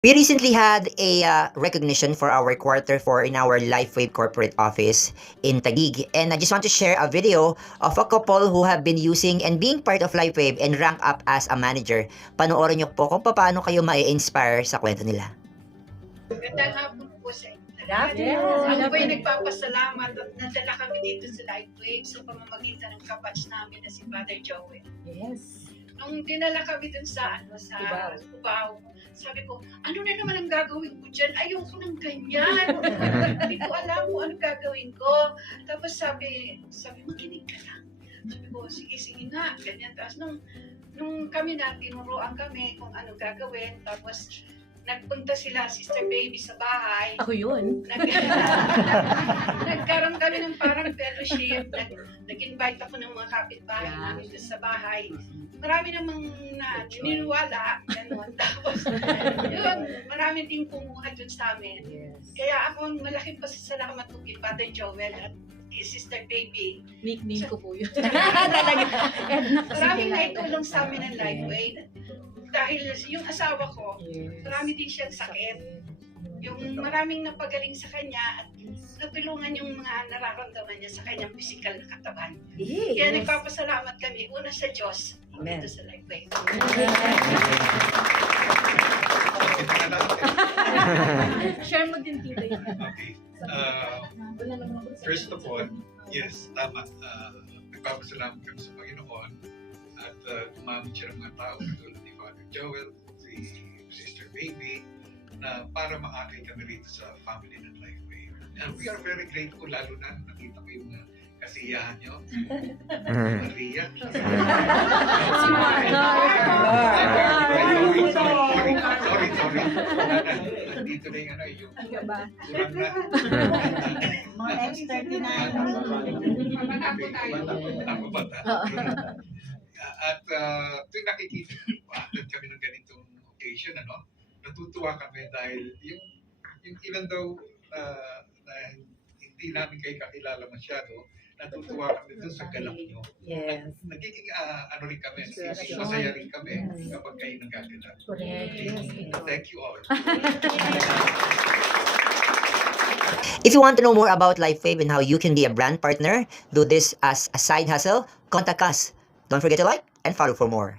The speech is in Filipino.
We recently had a recognition for our Q4 in our LifeWave corporate office in Taguig. And I just want to share a video of a couple who have been using and being part of LifeWave and rank up as a manager. Panoorin niyo po kung paano kayo ma-inspire sa kwento nila. Magandang hapon po sa inyo. Yes. Ako po ay nagpapasalamat at nadala kami dito sa LifeWave sa pamamagitan ng kabatch namin na si Father Joel. Yes. Nung dinala kami dun sa Cubao, sabi ko, ano na naman ang gagawin ko dyan? Ayoko ng ganyan. Hindi ko alam kung ano gagawin ko. Tapos sabi, makinig ka lang. Sabi ko, sige nga, ganyan. Tapos nung kami na, tinuruan kami kung ano gagawin. Tapos nagpunta sila, Sister Baby, sa bahay. Ako yun. Nagkaroon kami ng parang fellowship. Nag-invite ako ng mga kapitbahay namin sa bahay. Marami namang niniwala. Ganun. Tapos, yun, marami din kumuha dun sa amin. Yes. Kaya ako, malaking pasasalamat ko kay Father Joel at kay Sister Baby. Nickname ko po yun. Talaga. Maraming naitulong sa amin ng LifeWave. Dahil yung asawa ko, marami din siyang sakit. Yung maraming napagaling sa kanya at natulungan yung mga nararamdaman niya sa kanyang physical na katawan. Kaya nagpapasalamat kami una sa Diyos dito sa LifeWave. Share mo din dito yun. Okay. First of all, yes, tama. Nagpapasalamat kami sa Panginoon at gumamit siya ng mga tao tulad ni Father Joel, si Sister Baby, na para maakay kami rito sa family ng LifeWave. And we are very grateful, lalo na nakita ko yung kasiyahan nyo. Maria. Sorry. Nandito na yung yung kurang na. Mga X39. Bata. At tuwing nakikita kami ng ganitong occasion, natutuwa kami dahil yung even though na hindi namin kayo kakilala masyado, natutuwa kami dun sa galak nyo. Yes. Nagiging rin kami, masaya rin kami kapag kayo nagkakilala. Thank you all. If you want to know more about LifeWave and how you can be a brand partner, do this as a side hustle, contact us. Don't forget to like and follow for more.